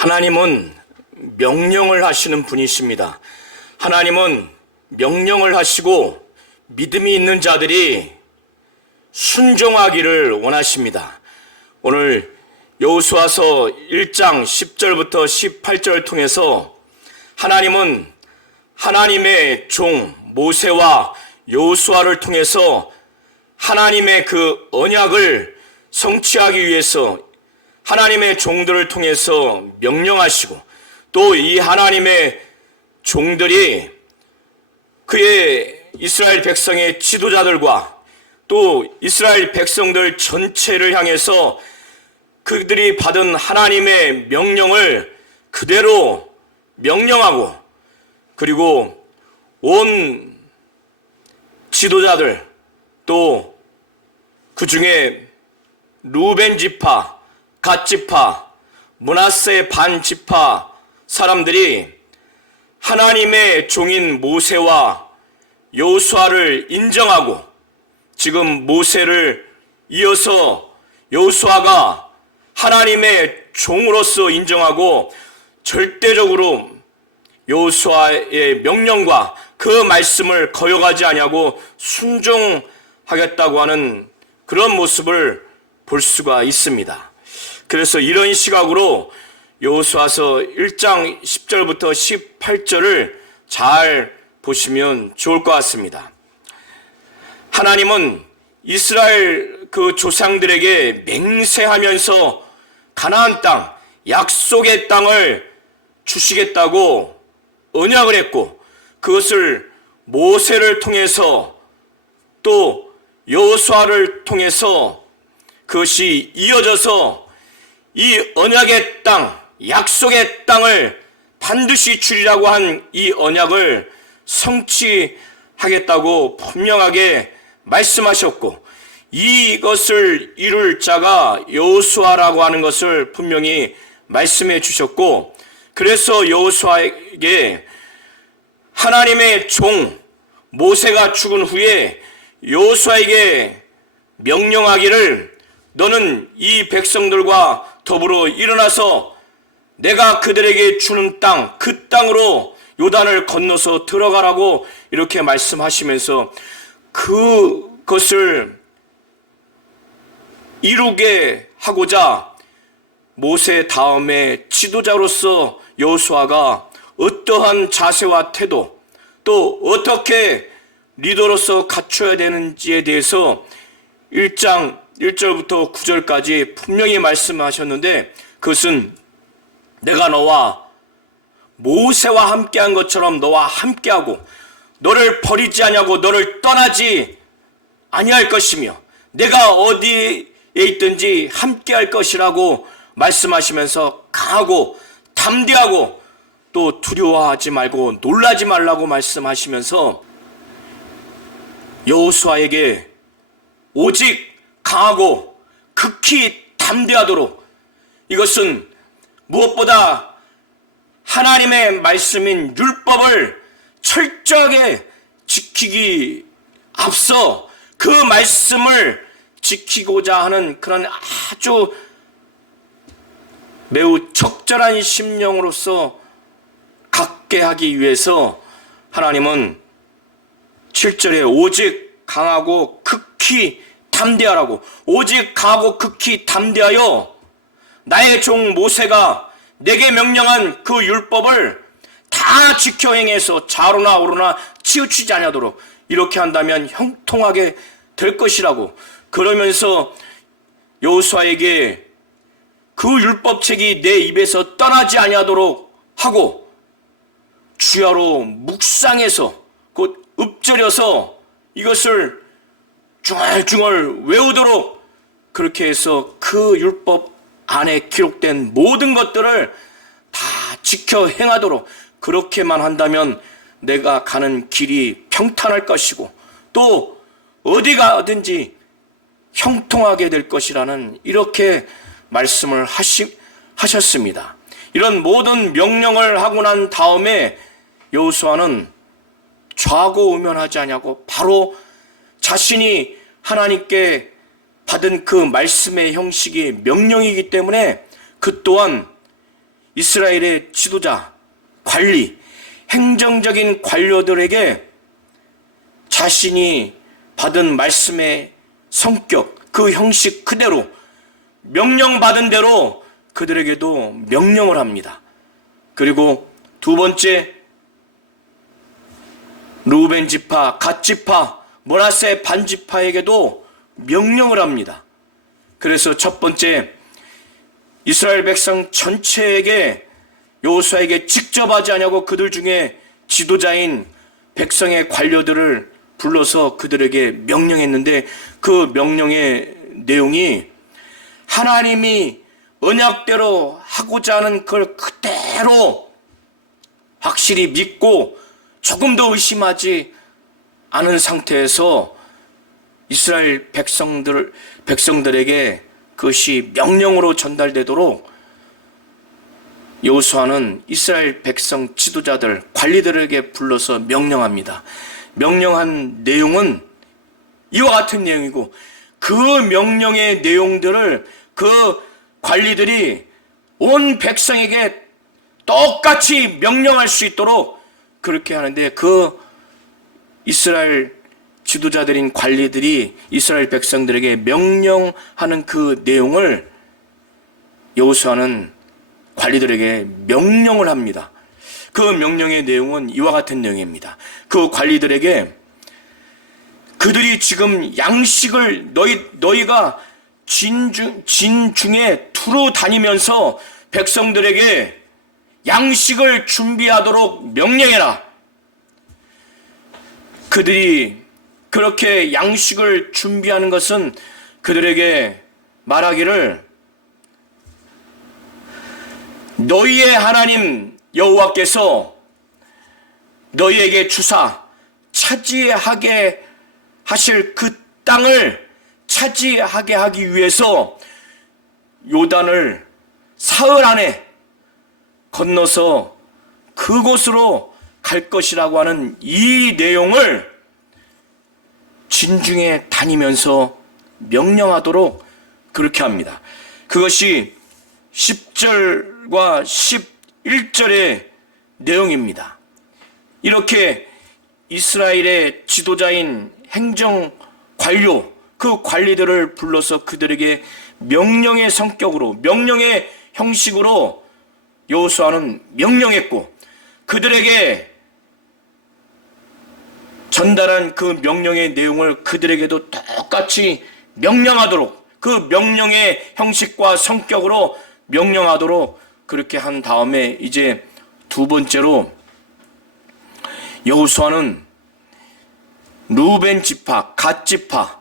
하나님은 명령을 하시는 분이십니다. 하나님은 명령을 하시고 믿음이 있는 자들이 순종하기를 원하십니다. 오늘 여호수아서 1장 10절부터 18절을 통해서 하나님은 하나님의 종 모세와 여호수아를 통해서 하나님의 그 언약을 성취하기 위해서 하나님의 종들을 통해서 명령하시고, 또 이 하나님의 종들이 그의 이스라엘 백성의 지도자들과 또 이스라엘 백성들 전체를 향해서 그들이 받은 하나님의 명령을 그대로 명령하고, 그리고 온 지도자들, 또 그 중에 루벤 지파, 갓 지파, 므낫세 반 지파 사람들이 하나님의 종인 모세와 여호수아를 인정하고, 지금 모세를 이어서 여호수아가 하나님의 종으로서 인정하고 절대적으로 여호수아의 명령과 그 말씀을 거역하지 아니하고 순종하겠다고 하는 그런 모습을 볼 수가 있습니다. 그래서 이런 시각으로 여호수아서 1장 10절부터 18절을 잘 보시면 좋을 것 같습니다. 하나님은 이스라엘 그 조상들에게 맹세하면서 가나안 땅, 약속의 땅을 주시겠다고 언약을 했고, 그것을 모세를 통해서 또 여호수아를 통해서 그것이 이어져서 이 언약의 땅, 약속의 땅을 반드시 주리라고 한 이 언약을 성취하겠다고 분명하게 말씀하셨고, 이것을 이룰 자가 여호수아라고 하는 것을 분명히 말씀해 주셨고, 그래서 여호수아에게 하나님의 종 모세가 죽은 후에 여호수아에게 명령하기를, 너는 이 백성들과 더불어 일어나서 내가 그들에게 주는 땅, 그 땅으로 요단을 건너서 들어가라고 이렇게 말씀하시면서 그것을 이루게 하고자 모세 다음에 지도자로서 여호수아가 어떠한 자세와 태도, 또 어떻게 리더로서 갖춰야 되는지에 대해서 1장 1절부터 9절까지 분명히 말씀하셨는데, 그것은 내가 너와 모세와 함께한 것처럼 너와 함께하고 너를 버리지 아니하고 너를 떠나지 아니할 것이며 내가 어디에 있든지 함께할 것이라고 말씀하시면서 강하고 담대하고 또 두려워하지 말고 놀라지 말라고 말씀하시면서 여호수아에게 오직 강하고 극히 담대하도록, 이것은 무엇보다 하나님의 말씀인 율법을 철저하게 지키기 앞서 그 말씀을 지키고자 하는 그런 아주 매우 적절한 심령으로서 갖게 하기 위해서 하나님은 7절에 오직 강하고 극히 담대하라고, 오직 강하고 극히 담대하여 나의 종 모세가 내게 명령한 그 율법을 다 지켜 행해서 좌로나 우로나 치우치지 아니하도록 이렇게 한다면 형통하게 될 것이라고, 그러면서 여호수아에게 그 율법책이 내 입에서 떠나지 아니하도록 하고 주야로 묵상해서 곧 읊조려서 이것을 중얼중얼 외우도록, 그렇게 해서 그 율법 안에 기록된 모든 것들을 다 지켜 행하도록, 그렇게만 한다면 내가 가는 길이 평탄할 것이고 또 어디 가든지 형통하게 될 것이라는 이렇게 말씀을 하셨습니다. 이런 모든 명령을 하고 난 다음에 여호수아는 좌고우면하지 아니하고 바로 자신이 하나님께 받은 그 말씀의 형식이 명령이기 때문에 그 또한 이스라엘의 지도자, 관리, 행정적인 관료들에게 자신이 받은 말씀의 성격, 그 형식 그대로 명령받은 대로 그들에게도 명령을 합니다. 그리고 두 번째, 루벤 지파, 갓 지파, 므낫세 반 지파에게도 명령을 합니다. 그래서 첫 번째, 이스라엘 백성 전체에게 여호수아에게 직접 하지 않냐고 그들 중에 지도자인 백성의 관료들을 불러서 그들에게 명령했는데, 그 명령의 내용이 하나님이 언약대로 하고자 하는 그걸 그대로 확실히 믿고 조금도 의심하지 않은 상태에서 이스라엘 백성들에게 그것이 명령으로 전달되도록 여호수아는 이스라엘 백성 지도자들, 관리들에게 불러서 명령합니다. 명령한 내용은 이와 같은 내용이고, 그 명령의 내용들을 그 관리들이 온 백성에게 똑같이 명령할 수 있도록 그렇게 하는데, 그 이스라엘 지도자들인 관리들이 이스라엘 백성들에게 명령하는 그 내용을 여호수아는 관리들에게 명령을 합니다. 그 명령의 내용은 이와 같은 내용입니다. 그 관리들에게 그들이 지금 양식을 너희가 진 중에 두루 다니면서 백성들에게 양식을 준비하도록 명령해라. 그들이 그렇게 양식을 준비하는 것은 그들에게 말하기를, 너희의 하나님 여호와께서 너희에게 주사 차지하게 하실 그 땅을 차지하게 하기 위해서 요단을 사흘 안에 건너서 그곳으로 갈 것이라고 하는 이 내용을 진중에 다니면서 명령하도록 그렇게 합니다. 그것이 10절과 11절의 내용입니다. 이렇게 이스라엘의 지도자인 행정 관료, 그 관리들을 불러서 그들에게 명령의 성격으로, 명령의 형식으로 여호수아는 명령했고, 그들에게 전달한 그 명령의 내용을 그들에게도 똑같이 명령하도록, 그 명령의 형식과 성격으로 명령하도록 그렇게 한 다음에, 이제 두 번째로 여호수아는 루벤 지파, 갓 지파,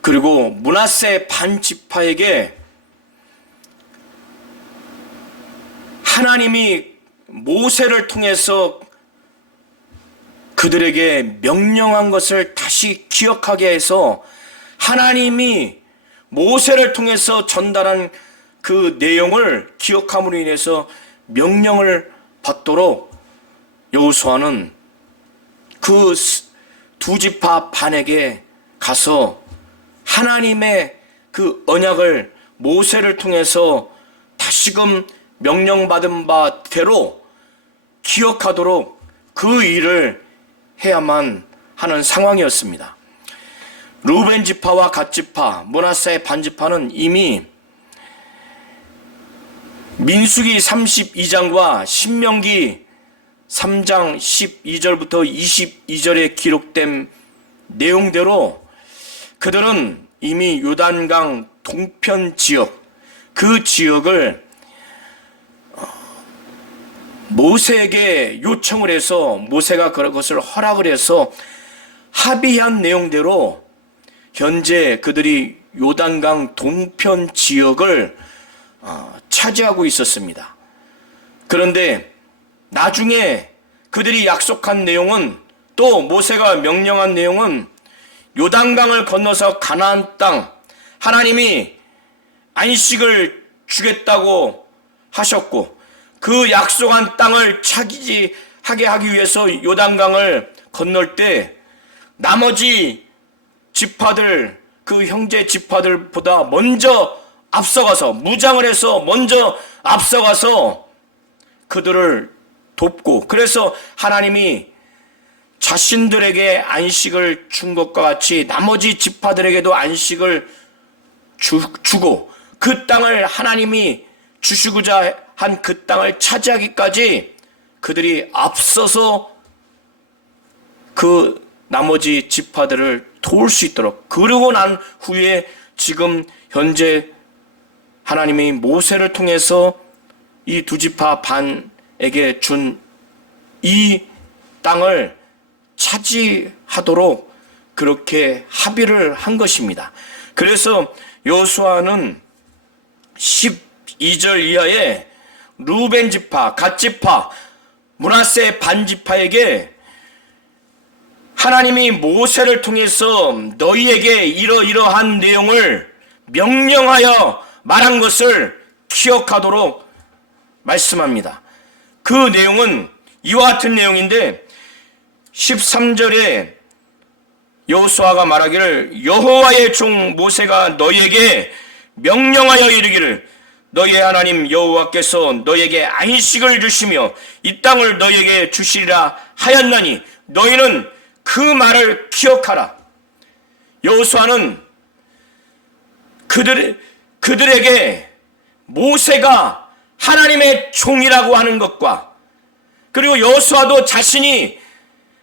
그리고 므낫세 반 지파에게 하나님이 모세를 통해서 그들에게 명령한 것을 다시 기억하게 해서, 하나님이 모세를 통해서 전달한 그 내용을 기억함으로 인해서 명령을 받도록 여호수아는 그 두 지파 반에게 가서 하나님의 그 언약을 모세를 통해서 다시금 명령받은 바대로 기억하도록 그 일을 해야만 하는 상황이었습니다. 루벤 지파와 갓 지파, 므낫세 반 지파는 이미 민수기 32장과 신명기 3장 12절부터 22절에 기록된 내용대로 그들은 이미 요단강 동편 지역, 그 지역을 모세에게 요청을 해서, 모세가 그것을 허락을 해서 합의한 내용대로 현재 그들이 요단강 동편 지역을 차지하고 있었습니다. 그런데 나중에 그들이 약속한 내용은, 또 모세가 명령한 내용은 요단강을 건너서 가나안 땅, 하나님이 안식을 주겠다고 하셨고, 그 약속한 땅을 차지하게 하기 위해서 요단강을 건널 때 나머지 지파들, 그 형제 지파들보다 먼저 앞서가서 무장을 해서 먼저 앞서가서 그들을 돕고, 그래서 하나님이 자신들에게 안식을 준 것과 같이 나머지 지파들에게도 안식을 주고, 그 땅을 하나님이 주시고자 한 그 땅을 차지하기까지 그들이 앞서서 그 나머지 지파들을 도울 수 있도록, 그러고 난 후에 지금 현재 하나님이 모세를 통해서 이 두 지파 반에게 준 이 땅을 차지하도록 그렇게 합의를 한 것입니다. 그래서 여호수아는 12절 이하에 루벤 지파, 갓 지파, 므낫세 반 지파에게 하나님이 모세를 통해서 너희에게 이러이러한 내용을 명령하여 말한 것을 기억하도록 말씀합니다. 그 내용은 이와 같은 내용인데 13절에 여호수아가 말하기를 여호와의 종 모세가 너희에게 명령하여 이르기를 너희의 하나님 여호와께서 너희에게 안식을 주시며 이 땅을 너희에게 주시리라 하였나니 너희는 그 말을 기억하라. 여호수아는 그들에게 모세가 하나님의 종이라고 하는 것과, 그리고 여호수아도 자신이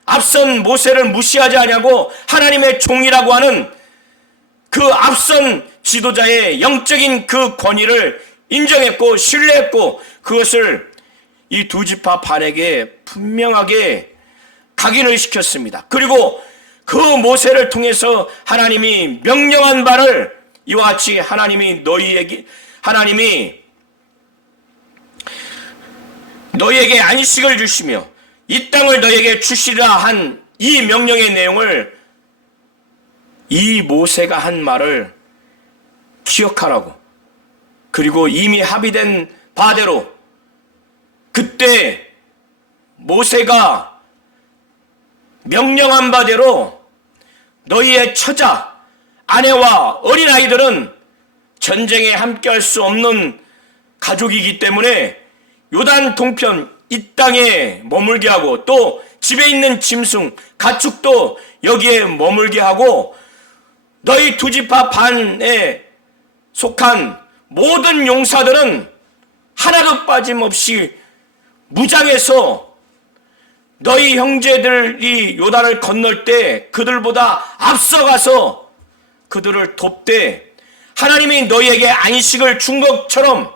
앞선 모세를 무시하지 아니하고 하나님의 종이라고 하는 그 앞선 지도자의 영적인 그 권위를 인정했고 신뢰했고, 그것을 이 두 지파 반에게 분명하게 각인을 시켰습니다. 그리고 그 모세를 통해서 하나님이 명령한 바를 이와 같이 하나님이 너희에게 안식을 주시며 이 땅을 너희에게 주시리라 한 이 명령의 내용을, 이 모세가 한 말을 기억하라고, 그리고 이미 합의된 바대로 그때 모세가 명령한 바대로 너희의 처자, 아내와 어린아이들은 전쟁에 함께할 수 없는 가족이기 때문에 요단 동편 이 땅에 머물게 하고, 또 집에 있는 짐승, 가축도 여기에 머물게 하고, 너희 두 지파 반에 속한 모든 용사들은 하나도 빠짐없이 무장해서 너희 형제들이 요단을 건널 때 그들보다 앞서가서 그들을 돕되, 하나님이 너희에게 안식을 준 것처럼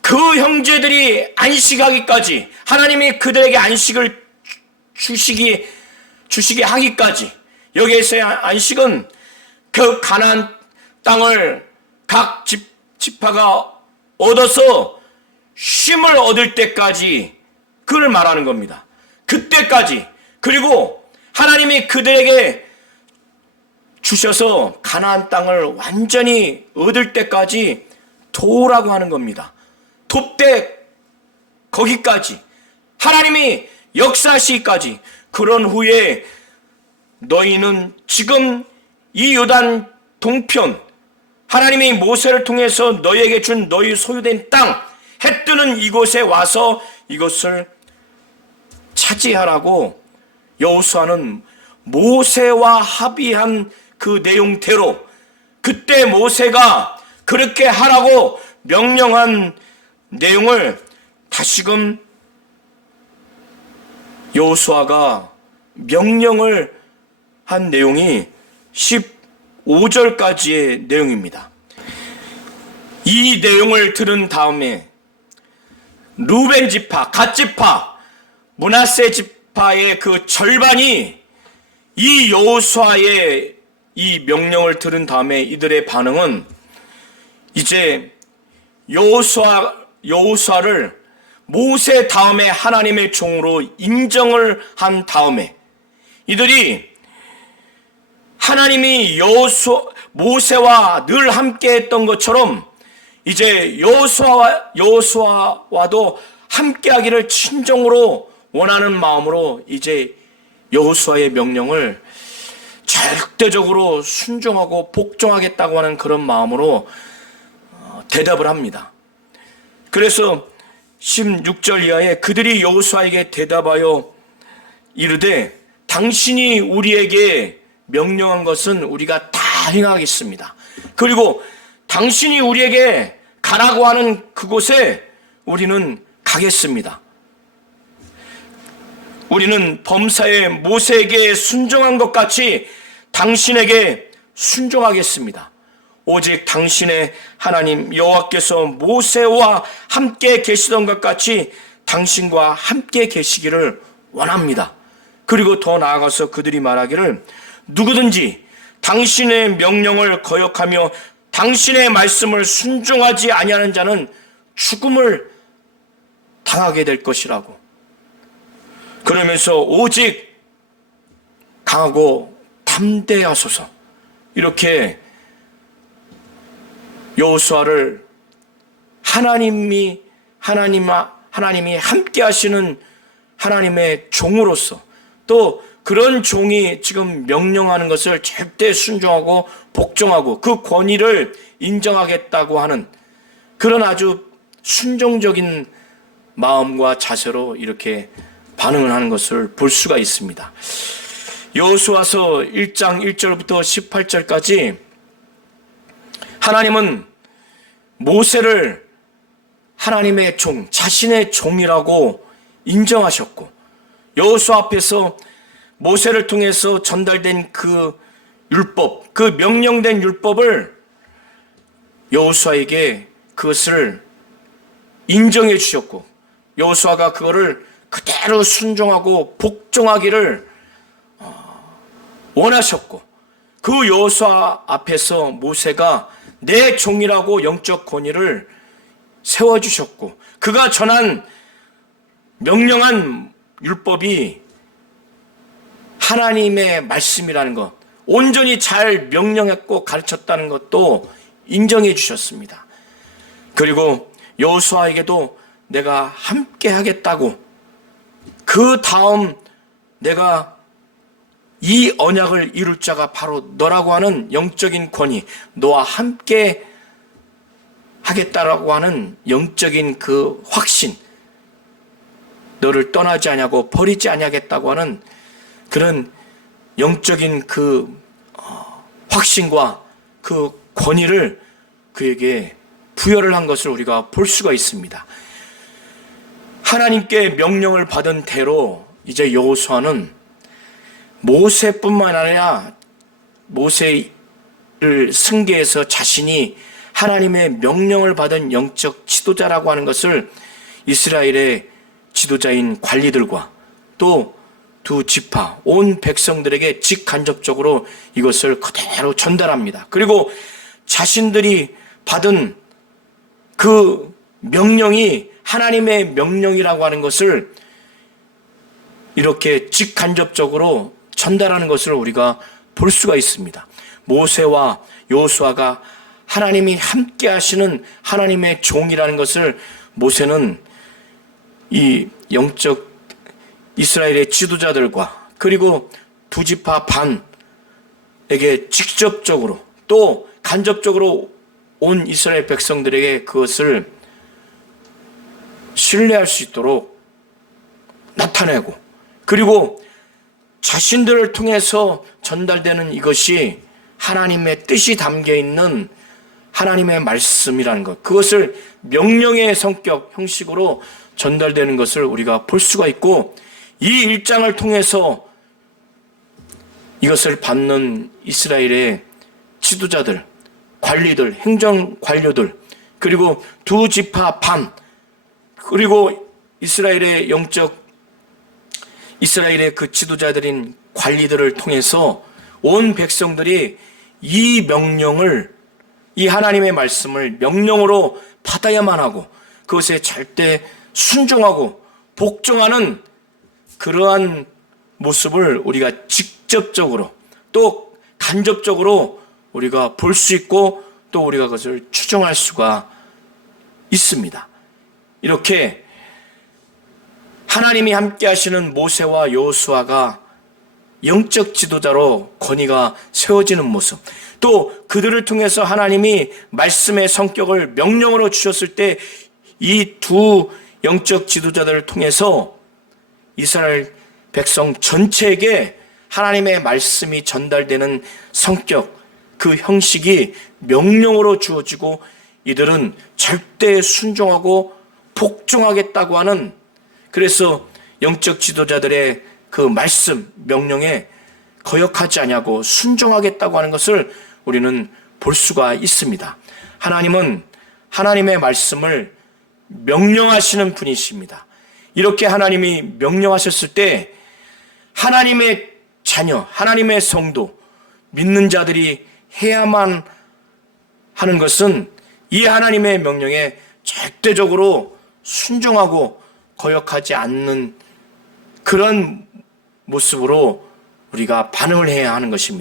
그 형제들이 안식하기까지, 하나님이 그들에게 안식을 주시게 하기까지, 여기에서의 안식은 그 가나안 땅을 각 지파가 얻어서 쉼을 얻을 때까지 그걸 말하는 겁니다. 그때까지, 그리고 하나님이 그들에게 주셔서 가나안 땅을 완전히 얻을 때까지 도우라고 하는 겁니다. 돕되 거기까지, 하나님이 역사하시기까지. 그런 후에 너희는 지금 이 요단 동편, 하나님이 모세를 통해서 너희에게 준 너희 소유된 땅, 해 뜨는 이곳에 와서 이것을 차지하라고 여호수아는 모세와 합의한 그 내용대로, 그때 모세가 그렇게 하라고 명령한 내용을 다시금 여호수아가 명령을 한 내용이 15절까지의 내용입니다. 이 내용을 들은 다음에 루벤 지파, 갓 지파, 므낫세 지파의 그 절반이 이 여호수아의 이 명령을 들은 다음에 이들의 반응은 이제 여호수아를 모세 다음에 하나님의 종으로 인정을 한 다음에, 이들이 하나님이 모세와 늘 함께 했던 것처럼 이제 여호수아와도 함께 하기를 진정으로 원하는 마음으로 이제 여호수아의 명령을 절대적으로 순종하고 복종하겠다고 하는 그런 마음으로 대답을 합니다. 그래서 16절 이하에 그들이 여호수아에게 대답하여 이르되 당신이 우리에게 명령한 것은 우리가 다 행하겠습니다. 그리고 당신이 우리에게 가라고 하는 그곳에 우리는 가겠습니다. 우리는 범사에 모세에게 순종한 것 같이 당신에게 순종하겠습니다. 오직 당신의 하나님 여호와께서 모세와 함께 계시던 것 같이 당신과 함께 계시기를 원합니다. 그리고 더 나아가서 그들이 말하기를 누구든지 당신의 명령을 거역하며 당신의 말씀을 순종하지 아니하는 자는 죽음을 당하게 될 것이라고. 그러면서 오직 강하고 담대하소서, 이렇게 여호수아를 하나님이 함께 하시는 하나님의 종으로서, 또 그런 종이 지금 명령하는 것을 절대 순종하고 복종하고 그 권위를 인정하겠다고 하는 그런 아주 순종적인 마음과 자세로 이렇게 반응을 하는 것을 볼 수가 있습니다. 여호수아서 1장 1절부터 18절까지 하나님은 모세를 하나님의 종, 자신의 종이라고 인정하셨고, 여호수아 앞에서 모세를 통해서 전달된 그 율법, 그 명령된 율법을 여호수아에게 그것을 인정해 주셨고, 여호수아가 그거를 그대로 순종하고 복종하기를 원하셨고, 그 여호수아 앞에서 모세가 내 종이라고 영적 권위를 세워주셨고, 그가 전한 명령한 율법이 하나님의 말씀이라는 것, 온전히 잘 명령했고 가르쳤다는 것도 인정해 주셨습니다. 그리고 여호수아에게도 내가 함께 하겠다고, 그 다음 내가 이 언약을 이룰 자가 바로 너라고 하는 영적인 권위, 너와 함께 하겠다라고 하는 영적인 그 확신, 너를 떠나지 아니하고 버리지 아니하겠다고 하는 그런 영적인 그 확신과 그 권위를 그에게 부여를 한 것을 우리가 볼 수가 있습니다. 하나님께 명령을 받은 대로 이제 여호수아는 모세뿐만 아니라 모세를 승계해서 자신이 하나님의 명령을 받은 영적 지도자라고 하는 것을 이스라엘의 지도자인 관리들과 또 두 지파, 온 백성들에게 직간접적으로 이것을 그대로 전달합니다. 그리고 자신들이 받은 그 명령이 하나님의 명령이라고 하는 것을 이렇게 직간접적으로 전달하는 것을 우리가 볼 수가 있습니다. 모세와 여호수아가 하나님이 함께 하시는 하나님의 종이라는 것을 모세는 이 영적 이스라엘의 지도자들과 그리고 두 지파 반에게 직접적으로 또 간접적으로 온 이스라엘 백성들에게 그것을 신뢰할 수 있도록 나타내고, 그리고 자신들을 통해서 전달되는 이것이 하나님의 뜻이 담겨 있는 하나님의 말씀이라는 것, 그것을 명령의 성격, 형식으로 전달되는 것을 우리가 볼 수가 있고, 이 일장을 통해서 이것을 받는 이스라엘의 지도자들, 관리들, 행정관료들, 그리고 두 지파 반, 그리고 이스라엘의 그 지도자들인 관리들을 통해서 온 백성들이 이 명령을, 이 하나님의 말씀을 명령으로 받아야만 하고 그것에 절대 순종하고 복종하는 그러한 모습을 우리가 직접적으로 또 간접적으로 우리가 볼 수 있고 또 우리가 그것을 추정할 수가 있습니다. 이렇게 하나님이 함께 하시는 모세와 여호수아가 영적 지도자로 권위가 세워지는 모습, 또 그들을 통해서 하나님이 말씀의 성격을 명령으로 주셨을 때 이 두 영적 지도자들을 통해서 이스라엘 백성 전체에게 하나님의 말씀이 전달되는 성격, 그 형식이 명령으로 주어지고 이들은 절대 순종하고 복종하겠다고 하는, 그래서 영적 지도자들의 그 말씀, 명령에 거역하지 아니하고 순종하겠다고 하는 것을 우리는 볼 수가 있습니다. 하나님은 하나님의 말씀을 명령하시는 분이십니다. 이렇게 하나님이 명령하셨을 때 하나님의 자녀, 하나님의 성도, 믿는 자들이 해야만 하는 것은 이 하나님의 명령에 절대적으로 순종하고 거역하지 않는 그런 모습으로 우리가 반응을 해야 하는 것입니다.